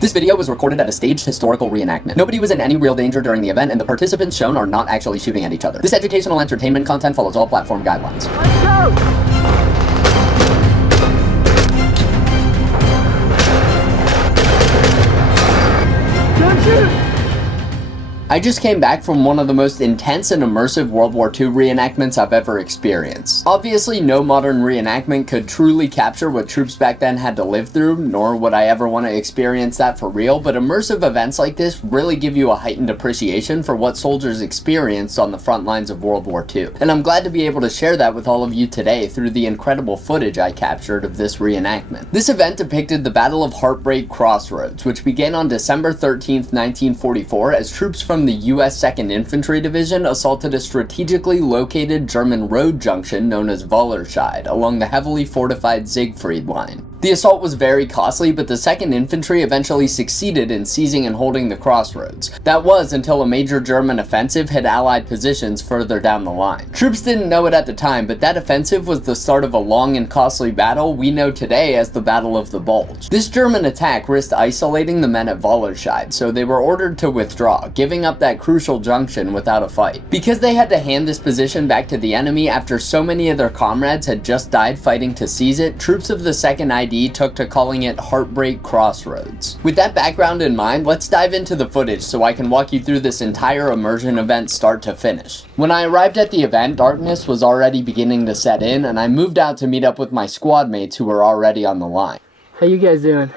This video was recorded at a staged historical reenactment. Nobody was in any real danger during the event, and the participants shown are not actually shooting at each other. This educational entertainment content follows all platform guidelines. Let's go! Don't shoot! I just came back from one of the most intense and immersive World War II reenactments I've ever experienced. Obviously, no modern reenactment could truly capture what troops back then had to live through, nor would I ever want to experience that for real, but immersive events like this really give you a heightened appreciation for what soldiers experienced on the front lines of World War II. And I'm glad to be able to share that with all of you today through the incredible footage I captured of this reenactment. This event depicted the Battle of Heartbreak Crossroads, which began on December 13th, 1944 as troops from the U.S. 2nd Infantry Division assaulted a strategically located German road junction known as Wallerscheid along the heavily fortified Siegfried Line. The assault was very costly, but the 2nd Infantry eventually succeeded in seizing and holding the crossroads. That was until a major German offensive hit Allied positions further down the line. Troops didn't know it at the time, but that offensive was the start of a long and costly battle we know today as the Battle of the Bulge. This German attack risked isolating the men at Wallerscheid, so they were ordered to withdraw, giving up that crucial junction without a fight. Because they had to hand this position back to the enemy after so many of their comrades had just died fighting to seize it, troops of the 2nd ID took to calling it Heartbreak Crossroads. With that background in mind, let's dive into the footage so I can walk you through this entire immersion event start to finish. When I arrived at the event, darkness was already beginning to set in, and I moved out to meet up with my squad mates who were already on the line. How you guys doing?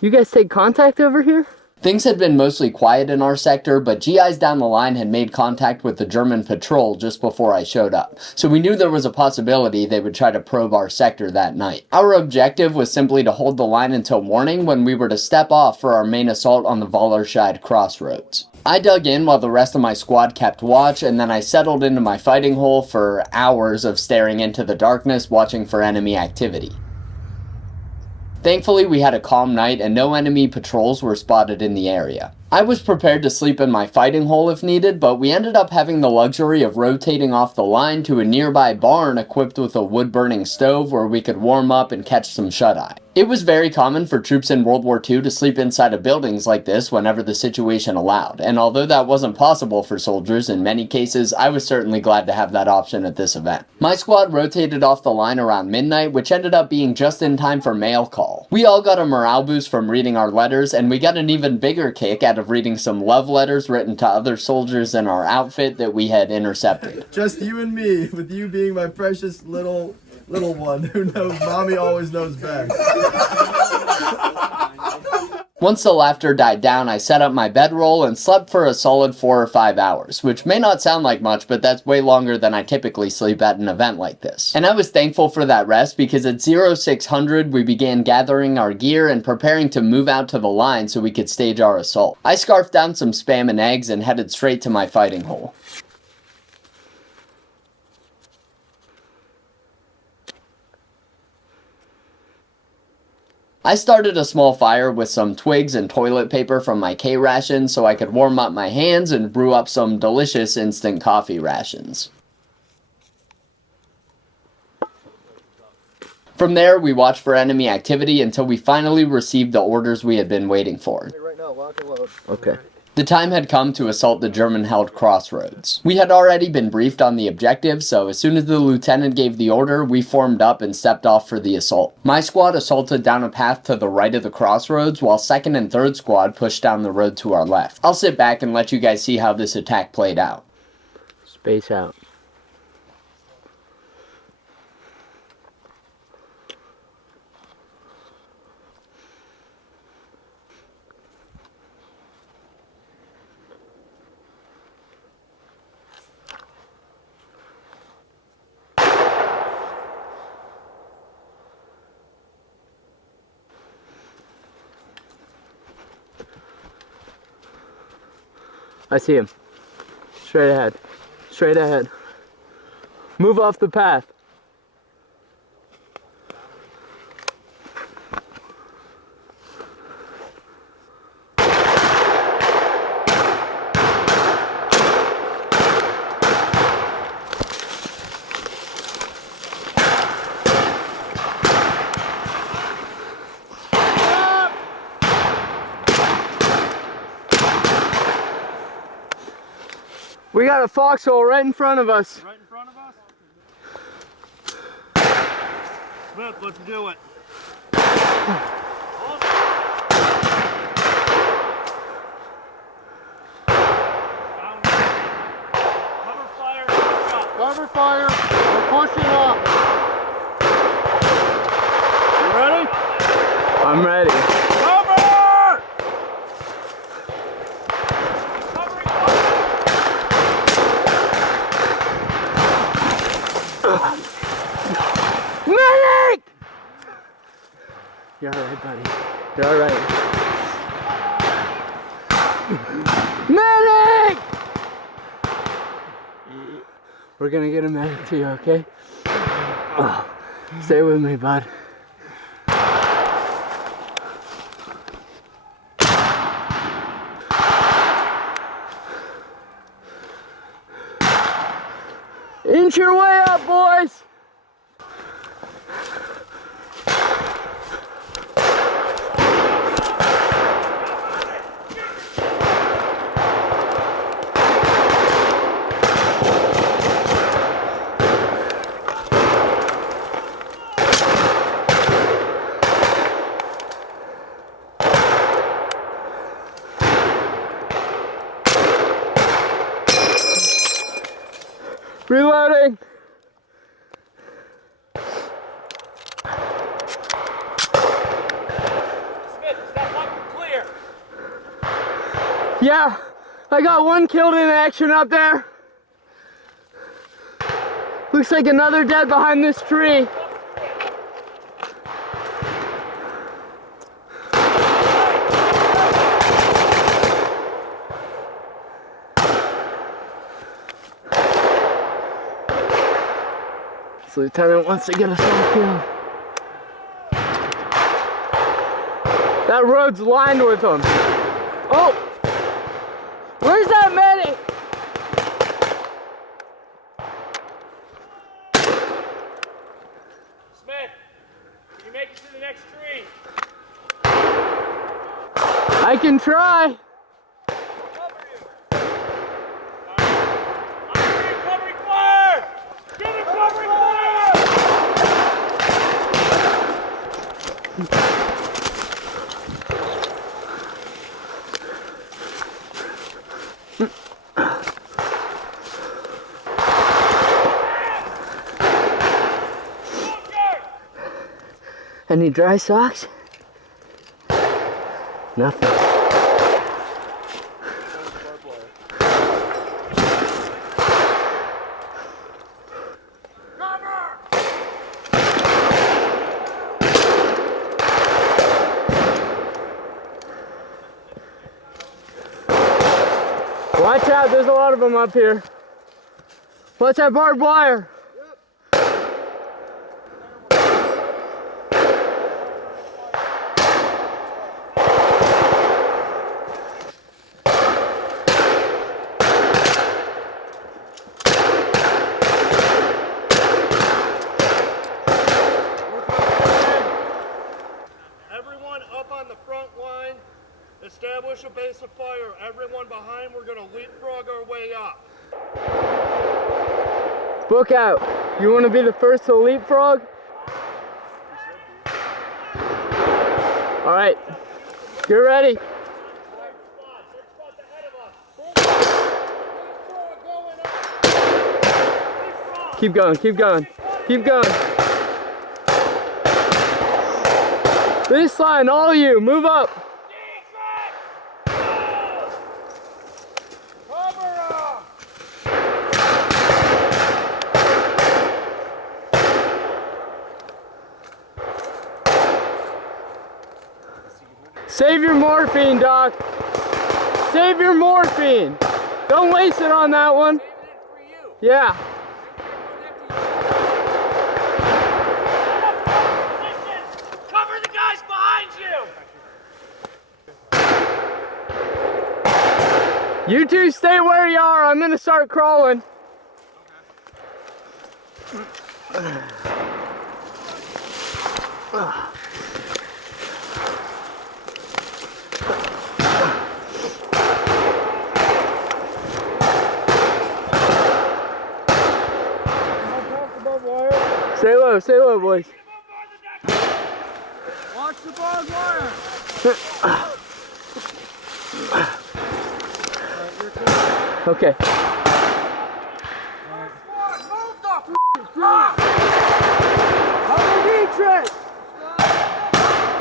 You guys take contact over here? Things had been mostly quiet in our sector, but GIs down the line had made contact with the German patrol just before I showed up, so we knew there was a possibility they would try to probe our sector that night. Our objective was simply to hold the line until morning when we were to step off for our main assault on the Wallerscheid Crossroads. I dug in while the rest of my squad kept watch, and then I settled into my fighting hole for hours of staring into the darkness watching for enemy activity. Thankfully, we had a calm night and no enemy patrols were spotted in the area. I was prepared to sleep in my fighting hole if needed, but we ended up having the luxury of rotating off the line to a nearby barn equipped with a wood-burning stove where we could warm up and catch some shut-eye. It was very common for troops in World War II to sleep inside of buildings like this whenever the situation allowed, and although that wasn't possible for soldiers in many cases, I was certainly glad to have that option at this event. My squad rotated off the line around midnight, which ended up being just in time for mail call. We all got a morale boost from reading our letters, and we got an even bigger kick out of reading some love letters written to other soldiers in our outfit that we had intercepted. Just you and me, with you being my precious little one who knows mommy always knows best. Once the laughter died down, I set up my bedroll and slept for a solid 4 or 5 hours, which may not sound like much, but that's way longer than I typically sleep at an event like this. And I was thankful for that rest because at 0600 we began gathering our gear and preparing to move out to the line so we could stage our assault. I scarfed down some Spam and eggs and headed straight to my fighting hole. I started a small fire with some twigs and toilet paper from my K rations so I could warm up my hands and brew up some delicious instant coffee rations. From there, we watched for enemy activity until we finally received the orders we had been waiting for. Right now, lock and load. Okay. The time had come to assault the German-held Crossroads. We had already been briefed on the objective, so as soon as the lieutenant gave the order, we formed up and stepped off for the assault. My squad assaulted down a path to the right of the Crossroads, while 2nd and 3rd squad pushed down the road to our left. I'll sit back and let you guys see how this attack played out. Space out. I see him. Straight ahead. Straight ahead. Move off the path. We got a foxhole right in front of us. Right in front of us? Smith, let's do it. Cover fire. Cover fire. We're pushing up. You ready? I'm ready. Cover! Medic! You're alright, buddy. You're alright. Medic! We're gonna get a medic to you, okay? Oh, stay with me, bud. Inch your way up, boys! Reloading! Smith, is that bunker clear? Yeah, I got one killed in action up there. Looks like another dead behind this tree. This lieutenant wants to get us all killed. That road's lined with them. Oh! Where's that medic? Smith, can you make it to the next tree? I can try. Cover you. I'm covering fire! Give it covering fire! Any dry socks? Nothing. Watch out, there's a lot of them up here. Watch that barbed wire. Everyone up on the front line, establish a base of fire. Everyone behind, we're gonna leapfrog our way up. Book out. You want to be the first to leapfrog? All right. Get ready. Keep going, keep going, keep going. This line, all of you, move up. Save your morphine, Doc. Save your morphine. Don't waste it on that one. Yeah. Cover the guys behind you! You two stay where you are. I'm gonna start crawling. Stay low, boys. Watch the barbed wire. Okay.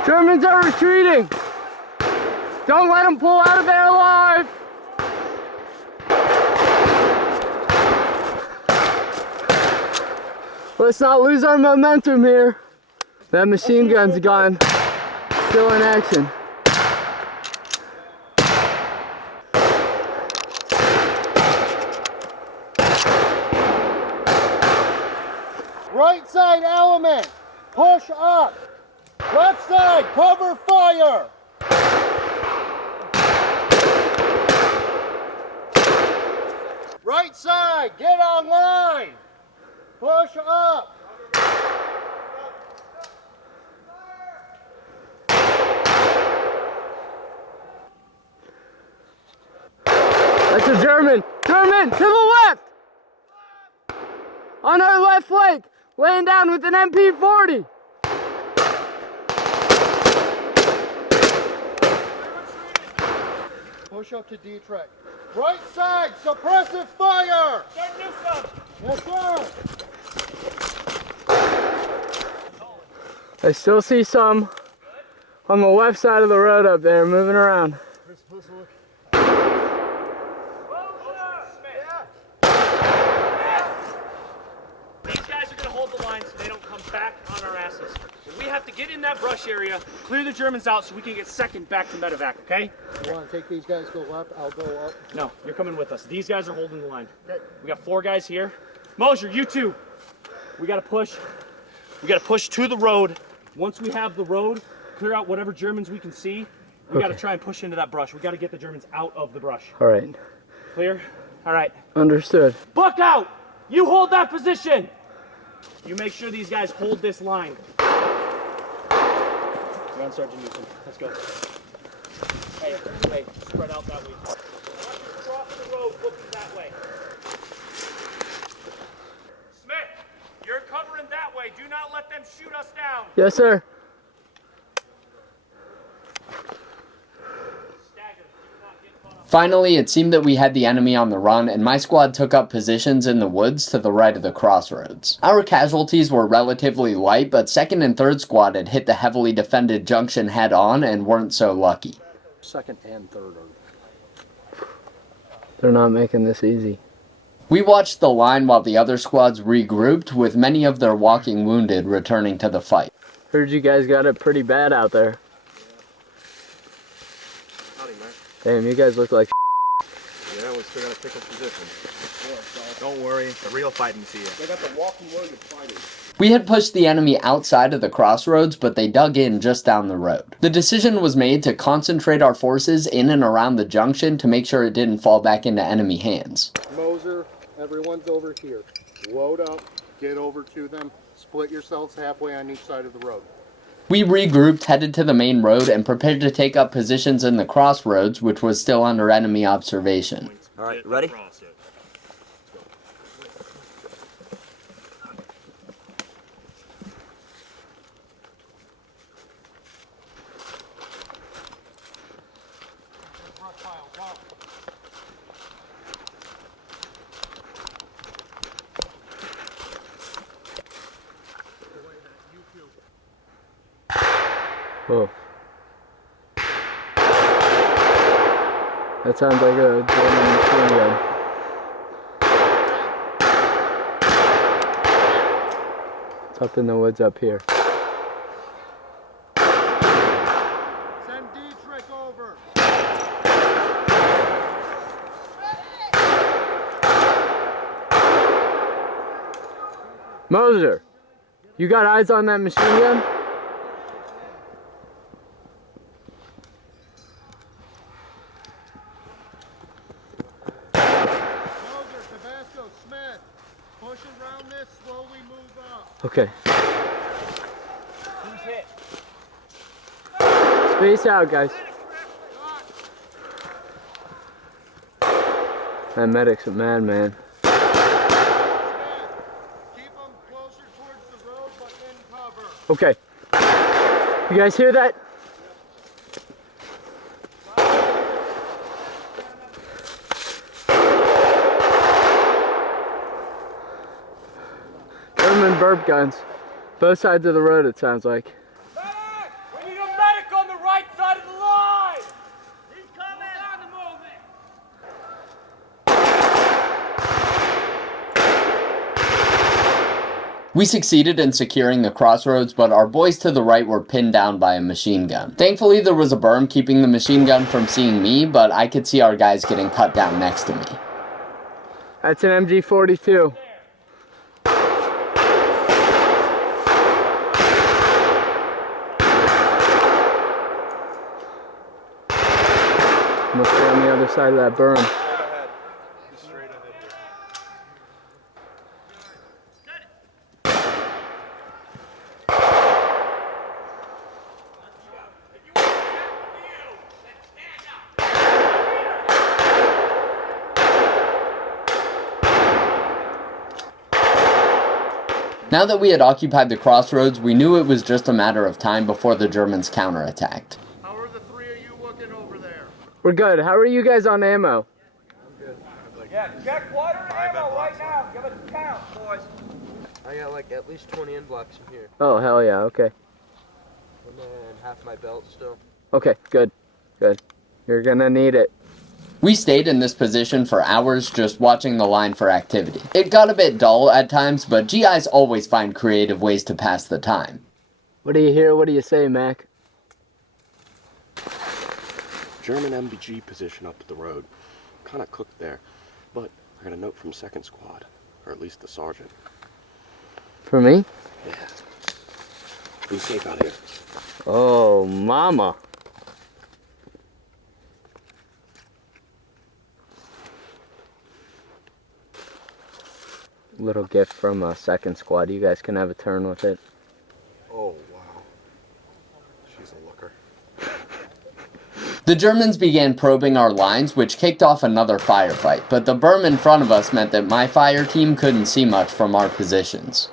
Germans are retreating. Don't let them pull out of there alive. Let's not lose our momentum here. That machine gun's gone. Still in action. Right side element, push up. Left side, cover fire. Right side, get on line. Push up. That's a German. German, to the left. On our left flank, laying down with an MP40. Push up to D-track. Right side, suppressive fire. Start Newcomb. Yes, sir. I still see some on the left side of the road up there moving around. These guys are going to hold the line so they don't come back on our asses. And we have to get in that brush area, clear the Germans out so we can get second back to medevac, okay? You want to take these guys, go left, I'll go up. No, you're coming with us. These guys are holding the line. We got 4 guys here. Mosier, you too. We got to push. We got to push to the road. Once we have the road, clear out whatever Germans we can see. We got to try and push into that brush. We got to get the Germans out of the brush. All right. Clear? All right. Understood. Buck out! You hold that position! You make sure these guys hold this line. Run, Sergeant Newsom. Let's go. Hey, spread out that way. I want you to cross the road looking that way. Smith, you're covering that way. Do not let them shoot us down. Yes, sir. Finally, it seemed that we had the enemy on the run, and my squad took up positions in the woods to the right of the crossroads. Our casualties were relatively light, but 2nd and 3rd squad had hit the heavily defended junction head-on and weren't so lucky. 2nd and 3rd are... They're not making this easy. We watched the line while the other squads regrouped, with many of their walking wounded returning to the fight. Heard you guys got it pretty bad out there. Howdy, man. Damn, you guys look like Yeah, we still gotta pick up position. Don't worry, the real fighting's here. They got the walking wounded fighting. We had pushed the enemy outside of the crossroads, but they dug in just down the road. The decision was made to concentrate our forces in and around the junction to make sure it didn't fall back into enemy hands. Moser, everyone's over here. Load up, get over to them, split yourselves halfway on each side of the road. We regrouped, headed to the main road, and prepared to take up positions in the crossroads, which was still under enemy observation. All right, ready? Whoa. That sounds like a German machine gun. It's up in the woods up here. Send D-Trick over. Moser, you got eyes on that machine gun? Okay. Who's hit? Space out, guys. That medic's a madman. Keep them closer towards the road. Okay. You guys hear that? German burp guns. Both sides of the road, it sounds like. Medic! We need a medic on the right side of the line! He's coming! On the movement! We succeeded in securing the crossroads, but our boys to the right were pinned down by a machine gun. Thankfully, there was a berm keeping the machine gun from seeing me, but I could see our guys getting cut down next to me. That's an MG42. Must be on the other side of that berm. Now that we had occupied the crossroads, we knew it was just a matter of time before the Germans counterattacked. How are the three of you looking over there? We're good. How are you guys on ammo? Yeah, check water and ammo right now. Give us a count, boys. I got like at least 20 end blocks in here. Oh, hell yeah, okay. And then half my belt still. Okay, good, good. You're gonna need it. We stayed in this position for hours just watching the line for activity. It got a bit dull at times, but GIs always find creative ways to pass the time. What do you hear? What do you say, Mac? German MBG position up the road. Kind of cooked there, but I got a note from 2nd Squad, or at least the sergeant. For me? Yeah. Be safe out here. Oh, mama. Little gift from 2nd Squad. You guys can have a turn with it. Oh, wow. She's a looker. The Germans began probing our lines, which kicked off another firefight, but the berm in front of us meant that my fire team couldn't see much from our positions.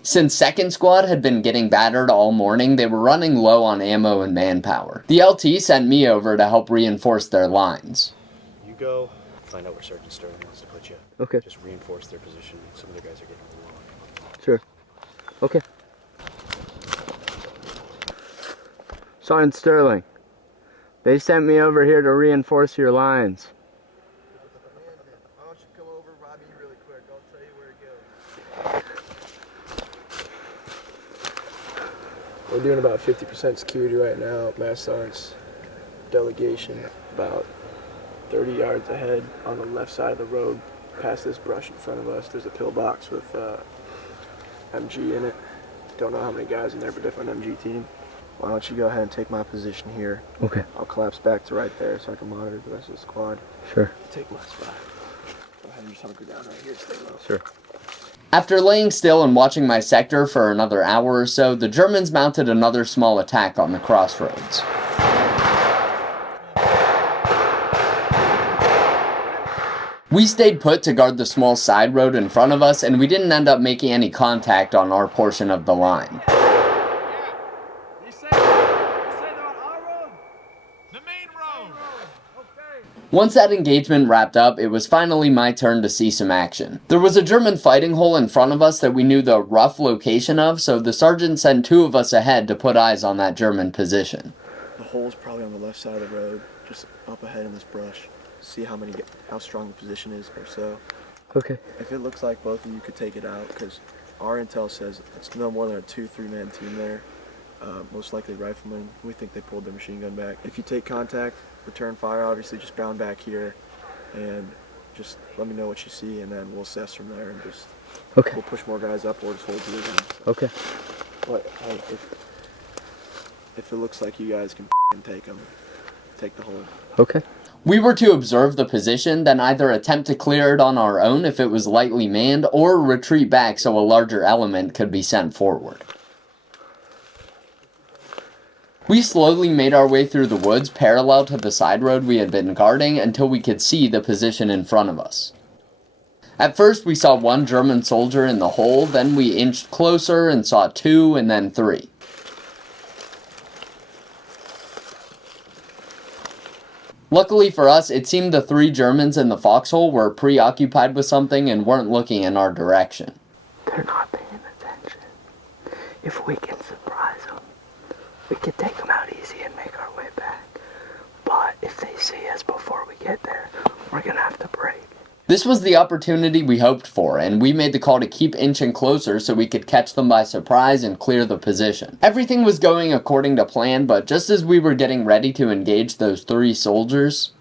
Since 2nd Squad had been getting battered all morning, they were running low on ammo and manpower. The LT sent me over to help reinforce their lines. You go find out where Sergeant Sterling wants to put you. Okay. Just reinforce their position. Some of the guys are getting low. Sure. Okay. Sergeant Sterling, they sent me over here to reinforce your lines. Why don't you come over, Robbie, really quick? I'll tell you where it goes. We're doing about 50% security right now. Mass Sergeant's delegation about 30 yards ahead on the left side of the road, past this brush in front of us. There's a pillbox with MG in it. Don't know how many guys in there, but different MG team. Why don't you go ahead and take my position here? Okay. I'll collapse back to right there so I can monitor the rest of the squad. Sure. Take my spot. Go ahead and just hunker down right here. Stay low. Sure. After laying still and watching my sector for another hour or so, the Germans mounted another small attack on the crossroads. We stayed put to guard the small side road in front of us, and we didn't end up making any contact on our portion of the line. You say they're on our road? The main road. Okay. Once that engagement wrapped up, it was finally my turn to see some action. There was a German fighting hole in front of us that we knew the rough location of, so the sergeant sent 2 of us ahead to put eyes on that German position. The hole's probably on the left side of the road, just up ahead in this brush. See how strong the position is or so. Okay. If it looks like both of you could take it out, because our intel says it's no more than a 2-3-man team there. Most likely riflemen. We think they pulled their machine gun back. If you take contact, return fire, obviously just ground back here, and just let me know what you see, and then we'll assess from there, and just Okay. we'll push more guys up or just hold position. Okay. But hey, if it looks like you guys can take them, take the hold. Okay. We were to observe the position, then either attempt to clear it on our own if it was lightly manned, or retreat back so a larger element could be sent forward. We slowly made our way through the woods parallel to the side road we had been guarding until we could see the position in front of us. At first we saw one German soldier in the hole, then we inched closer and saw 2 and then 3. Luckily for us, it seemed the 3 Germans in the foxhole were preoccupied with something and weren't looking in our direction. They're not paying attention. If we can surprise them, we can take them out easy and make our way back. But if they see us before we get there, we're gonna have to break. This was the opportunity we hoped for, and we made the call to keep inching closer so we could catch them by surprise and clear the position. Everything was going according to plan, but just as we were getting ready to engage those 3 soldiers,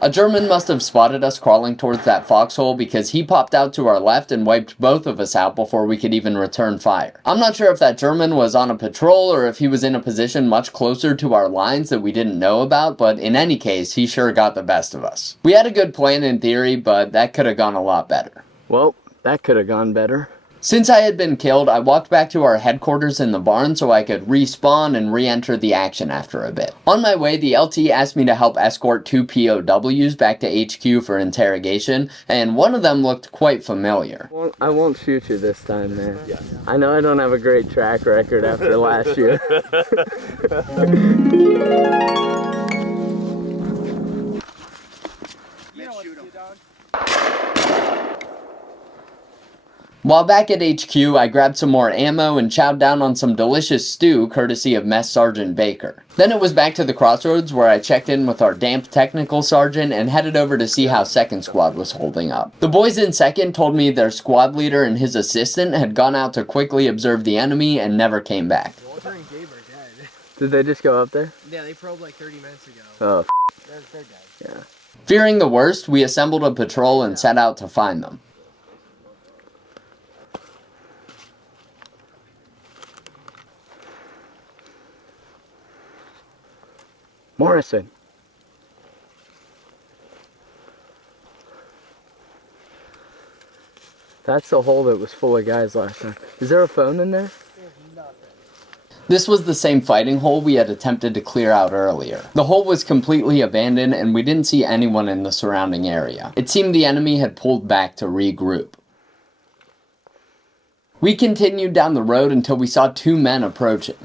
a German must have spotted us crawling towards that foxhole because he popped out to our left and wiped both of us out before we could even return fire. I'm not sure if that German was on a patrol or if he was in a position much closer to our lines that we didn't know about, but in any case, he sure got the best of us. We had a good plan in theory, but that could have gone a lot better. Well, that could have gone better. Since I had been killed, I walked back to our headquarters in the barn so I could respawn and re-enter the action after a bit. On my way, the LT asked me to help escort 2 POWs back to HQ for interrogation, and one of them looked quite familiar. I won't shoot you this time, man. Yeah. I know I don't have a great track record after last year. While back at HQ, I grabbed some more ammo and chowed down on some delicious stew courtesy of Mess Sergeant Baker. Then it was back to the Crossroads where I checked in with our damp technical sergeant and headed over to see how 2nd Squad was holding up. The boys in 2nd told me their squad leader and his assistant had gone out to quickly observe the enemy and never came back. Walter and Gabe are dead. Did they just go up there? Yeah, they probed like 30 minutes ago. Oh, They're dead. yeah. Fearing the worst, we assembled a patrol and set out to find them. Morrison. That's the hole that was full of guys last time. Is there a phone in there? This was the same fighting hole we had attempted to clear out earlier. The hole was completely abandoned and we didn't see anyone in the surrounding area. It seemed the enemy had pulled back to regroup. We continued down the road until we saw 2 men approaching.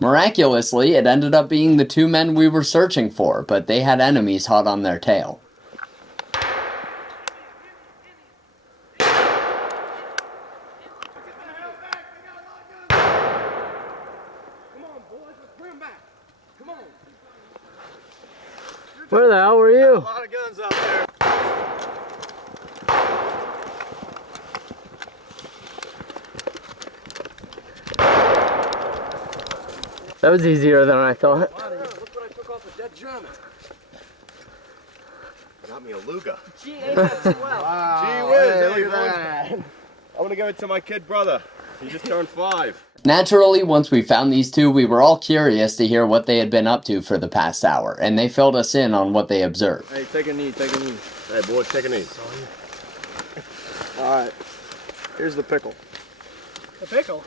Miraculously, it ended up being the 2 men we were searching for, but they had enemies hot on their tail. Where the hell were you? A lot of guns out there. That was easier than I thought. Look what I took off a dead German. Got me a Luga. Wow. Gee whiz, look at that. I'm gonna give it to my kid brother. He just turned 5. Naturally, once we found these 2, we were all curious to hear what they had been up to for the past hour, and they filled us in on what they observed. Hey, take a knee, take a knee. Hey boys, take a knee. Alright, here's the pickle. A pickle?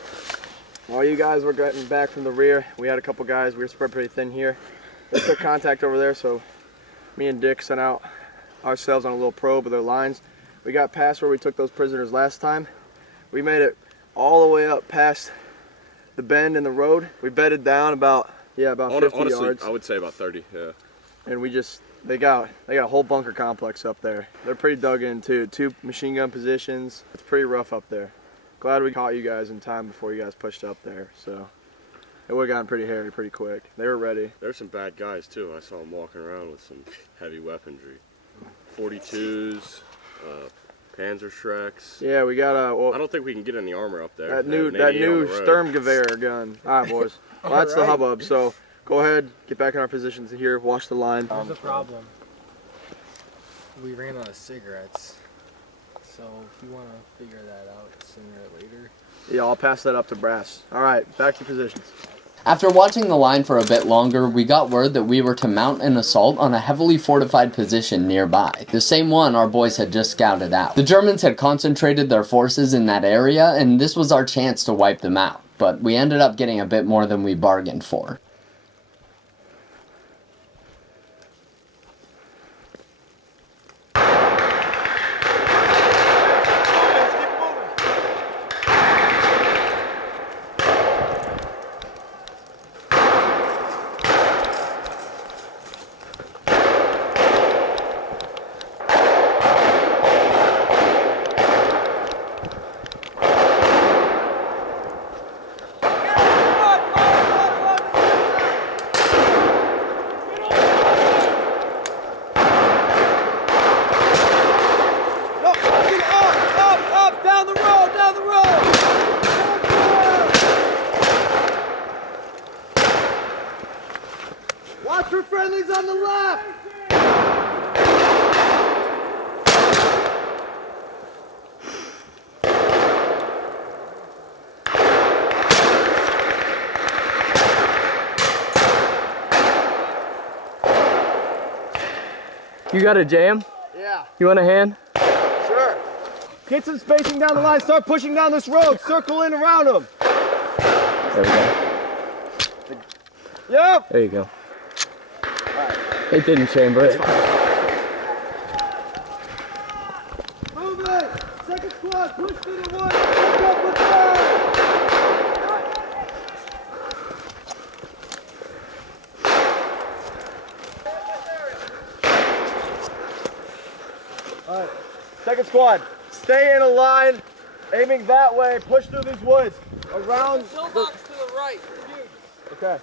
While you guys were getting back from the rear, we had a couple guys, we were spread pretty thin here. They took contact over there, so me and Dick sent out ourselves on a little probe of their lines. We got past where we took those prisoners last time. We made it all the way up past the bend in the road. We bedded down about 50 yards. I would say about 30, yeah. And they got a whole bunker complex up there. They're pretty dug in too. 2 machine gun positions. It's pretty rough up there. Glad we caught you guys in time before you guys pushed up there. So it would have gotten pretty hairy pretty quick. They were ready. There's some bad guys too. I saw them walking around with some heavy weaponry. 42s, Panzerschrecks. Yeah, we got I don't think we can get any armor up there. that new Sturmgewehr gun. All right, boys. Well, that's the hubbub. So go ahead, get back in our positions here, watch the line. Here's the problem. We ran out of cigarettes. So if you want to figure that out sooner or later. Yeah, I'll pass that up to Brass. All right, back to positions. After watching the line for a bit longer, we got word that we were to mount an assault on a heavily fortified position nearby, the same one our boys had just scouted out. The Germans had concentrated their forces in that area, and this was our chance to wipe them out, but we ended up getting a bit more than we bargained for. Watch for friendlies on the left! You got a jam? Yeah. You want a hand? Sure. Get some spacing down the line. Start pushing down this road. Circle in around them. There we go. Yep. There you go. It didn't chamber it. Move it. Second squad. Push through the woods. Pick up with fire. All right. Second squad. Stay in a line. Aiming that way. Push through these woods. Around. Pillbox to the right. Okay.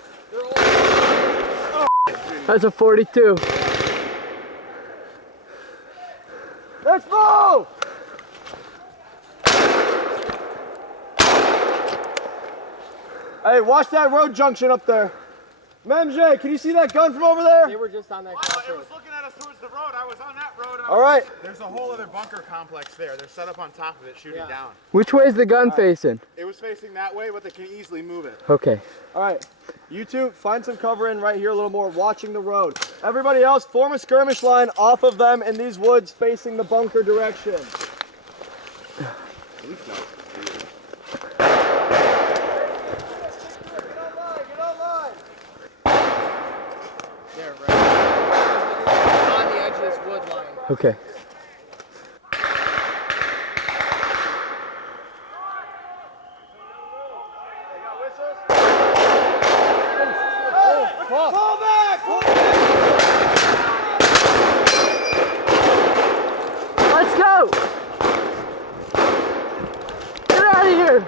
That's a 42. Let's move! Hey, watch that road junction up there. MJ, can you see that gun from over there? They were just on that It crossroad. was looking at us towards the road. I was on that road. All right. There's a whole other bunker complex there. They're set up on top of it, shooting down. Which way is the gun facing? It was facing that way, but they can easily move it. Okay. All right. You two, find some cover in right here a little more, watching the road. Everybody else, form a skirmish line off of them in these woods facing the bunker direction. There, right. On the edge of this wood line. Okay. Pull back! Pull back! Let's go! Get out of here!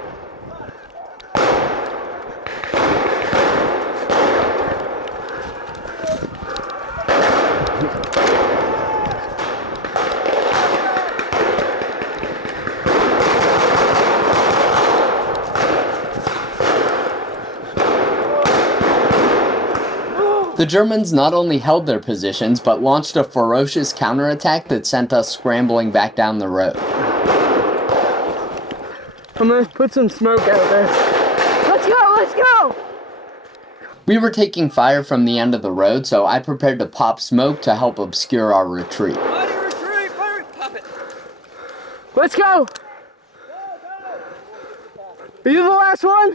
The Germans not only held their positions, but launched a ferocious counterattack that sent us scrambling back down the road. I'm gonna put some smoke out there. Let's go! Let's go! We were taking fire from the end of the road, so I prepared to pop smoke to help obscure our retreat. Let's go! Are you the last one?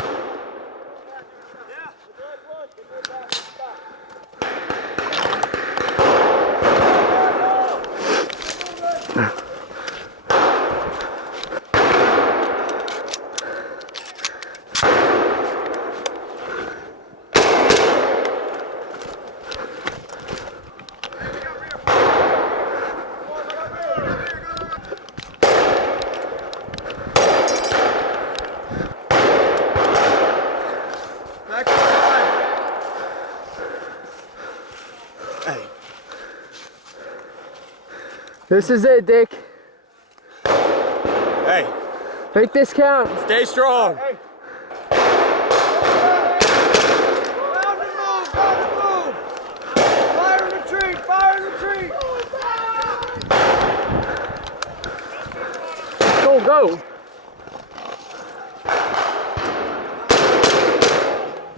This is it, Dick. Hey, Make this count. stay strong. Hey. Round and move! Round and move! Fire and retreat! Fire and retreat! Go, go!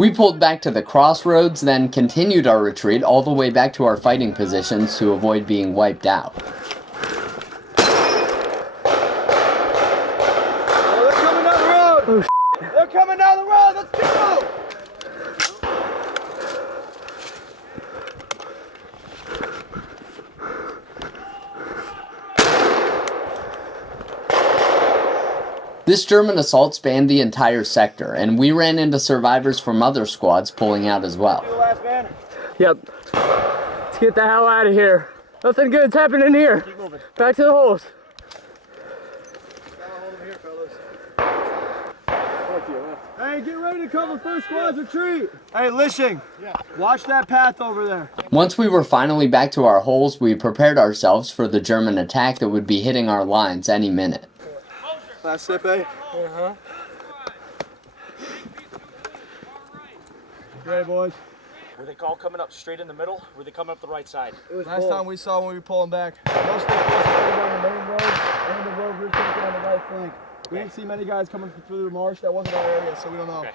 We pulled back to the crossroads, then continued our retreat all the way back to our fighting positions to avoid being wiped out. Oh, they're coming down the road! Oh, They're coming down the road! Let's go! This German assault spanned the entire sector, and we ran into survivors from other squads pulling out as well. You the last man? Yep. Let's get the hell out of here. Nothing good's happening here. Keep moving. Back to the holes. Hold them here, fellas. Hey, get ready to cover first squad's retreat. Hey, Lishing. Yeah. Watch that path over there. Once we were finally back to our holes, we prepared ourselves for the German attack that would be hitting our lines any minute. Last sip, eh? Uh-huh. Great, boys. Were they all coming up straight in the middle? Were they coming up the right side? Last time we saw when we were pulling back, most of the guys were on the main road and the road we were taking on the right flank. We didn't see many guys coming through the marsh. That wasn't our area, so we don't know. Okay.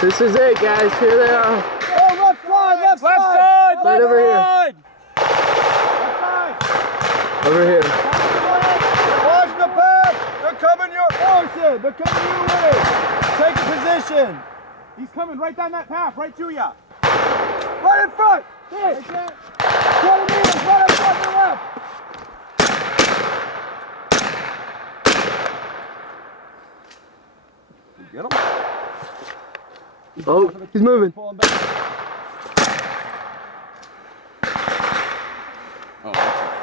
This is it, guys. Here they are. Oh, left side, left side! Right over here. Left side! Over here. Watch the path! They're coming your way! They're coming your way! Take a position! He's coming right down that path, right to ya. Right in front! Here! 20 meters, right in front and left! Get him? Oh, he's moving. Pull him back. Oh,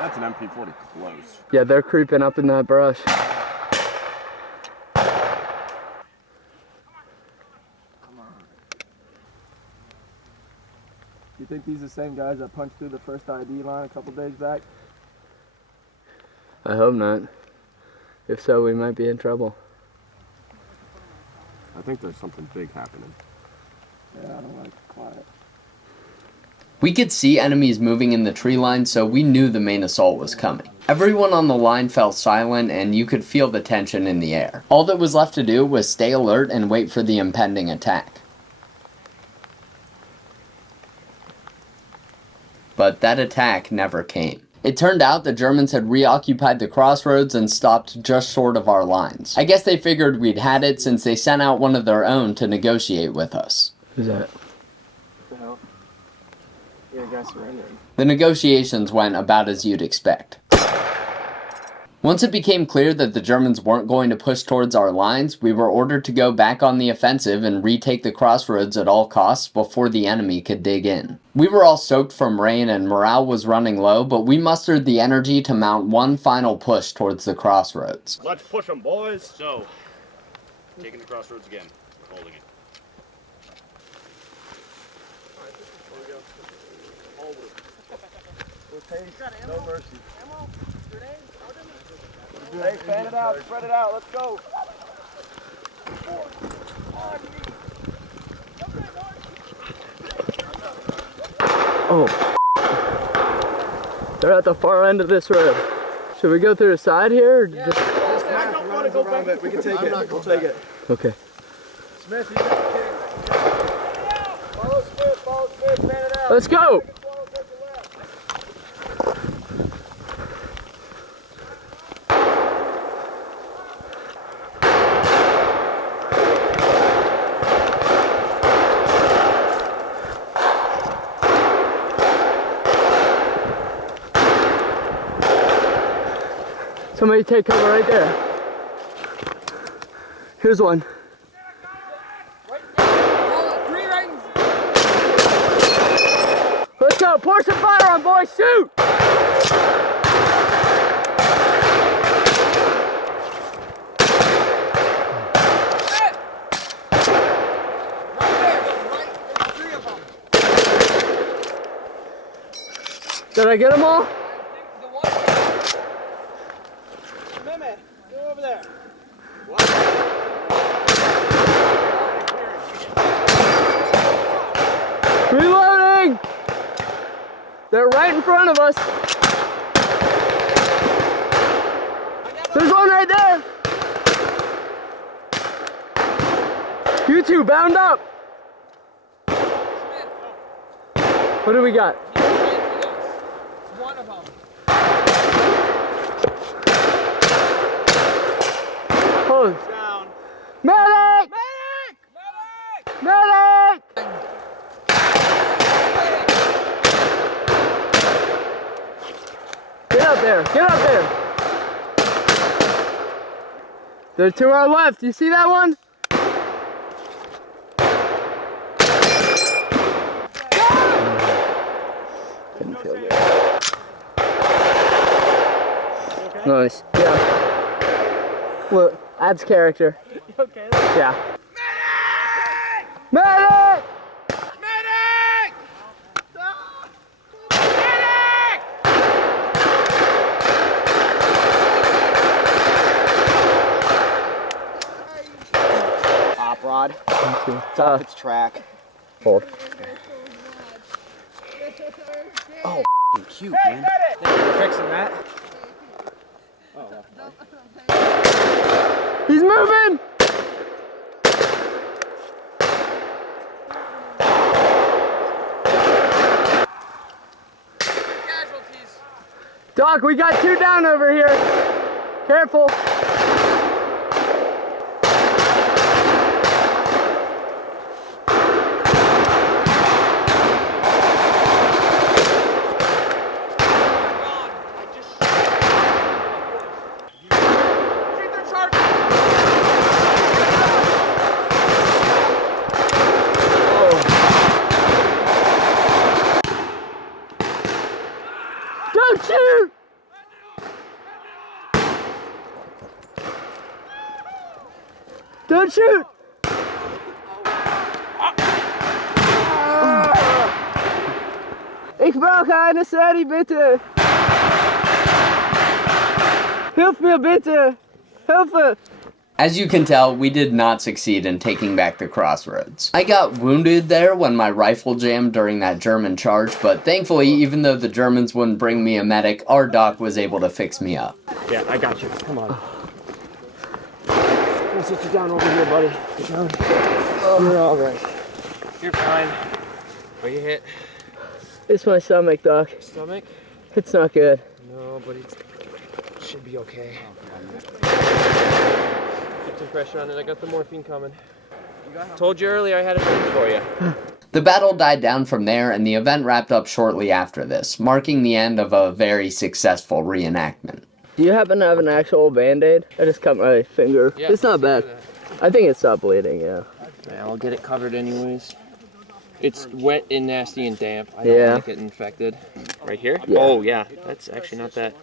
that's an MP40 close. Yeah, they're creeping up in that brush. You think these are the same guys that punched through the first ID line a couple days back? I hope not. If so, we might be in trouble. I think there's something big happening. Yeah, I don't like quiet. We could see enemies moving in the tree line, so we knew the main assault was coming. Everyone on the line fell silent, and you could feel the tension in the air. All that was left to do was stay alert and wait for the impending attack. But that attack never came. It turned out the Germans had reoccupied the crossroads and stopped just short of our lines. I guess they figured we'd had it since they sent out one of their own to negotiate with us. Who's that? What the hell? Yeah, the guy's surrendering. The negotiations went about as you'd expect. Once it became clear that the Germans weren't going to push towards our lines, we were ordered to go back on the offensive and retake the crossroads at all costs before the enemy could dig in. We were all soaked from rain and morale was running low, but we mustered the energy to mount one final push towards the crossroads. Let's push them, boys. So, taking the crossroads again. Holding it. No mercy. Hey, fan it out, spread it out, let's go. Oh. They're at the far end of this road. Should we go through the side here? Or just... I don't want to go back. We can take it. We'll take it. Okay. Smith, you got the kick. Follow Smith, fan it out. Let's go! Somebody take cover right there. Here's one. Let's go, pour some fire on, boys, shoot! Did I get them all? Go over there. Reloading! They're right in front of us. There's one right there. You two, bound up. What do we got? One of them. Hold. Down. Medic! Medic! Medic! Get up there! Get up there! They're to our left. You see that one? Didn't feel good. Nice. Yeah. Look, adds character. Okay. Yeah. Medic! Medic! Hop rod. Thank you. It's track. Hold. Oh, cute, man. Fixing that. He's moving! Casualties. Doc, we got 2 down over here. Careful. Don't shoot! Don't shoot! Ich brauche eine Serie, bitte! Hilf mir, bitte! Hilfe! As you can tell, we did not succeed in taking back the Crossroads. I got wounded there when my rifle jammed during that German charge, but thankfully, even though the Germans wouldn't bring me a medic, our doc was able to fix me up. Yeah, I got you. Come on. I'll sit you down over here, buddy. Sit down. You're all right. You're fine. Are you hit? It's my stomach, doc. Stomach? It's not good. No, but it should be okay. Get some pressure on it. I got the morphine coming. Told you earlier I had a thing for you. The battle died down from there, and the event wrapped up shortly after this, marking the end of a very successful reenactment. Do you happen to have an actual Band-Aid? I just cut my finger. Yeah, it's not bad. I think it stopped bleeding, yeah. Yeah, I'll get it covered anyways. It's wet and nasty and damp. I don't want to get infected. Right here? Yeah. Oh, yeah. That's actually not that.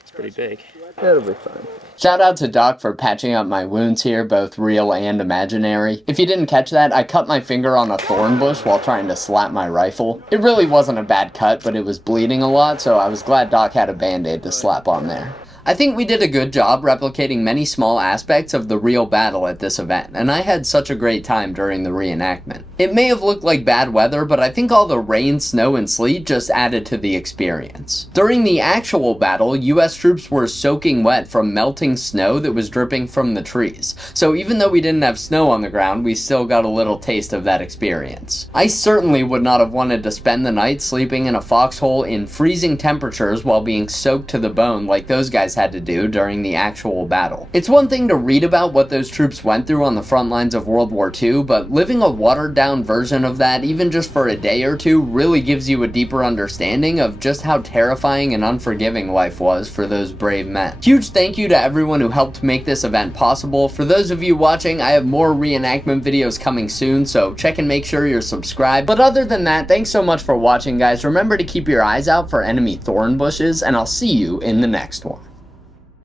It's pretty big. It'll be fine. Shout out to Doc for patching up my wounds here, both real and imaginary. If you didn't catch that, I cut my finger on a thorn bush while trying to slap my rifle. It really wasn't a bad cut, but it was bleeding a lot, so I was glad Doc had a Band-Aid to slap on there. I think we did a good job replicating many small aspects of the real battle at this event, and I had such a great time during the reenactment. It may have looked like bad weather, but I think all the rain, snow, and sleet just added to the experience. During the actual battle, US troops were soaking wet from melting snow that was dripping from the trees, so even though we didn't have snow on the ground, we still got a little taste of that experience. I certainly would not have wanted to spend the night sleeping in a foxhole in freezing temperatures while being soaked to the bone like those guys had to do during the actual battle. It's one thing to read about what those troops went through on the front lines of World War II, but living a watered down version of that, even just for a day or two, really gives you a deeper understanding of just how terrifying and unforgiving life was for those brave men. Huge thank you to everyone who helped make this event possible. For those of you watching, I have more reenactment videos coming soon, so check and make sure you're subscribed. But other than that, thanks so much for watching, guys. Remember to keep your eyes out for enemy thorn bushes, and I'll see you in the next one.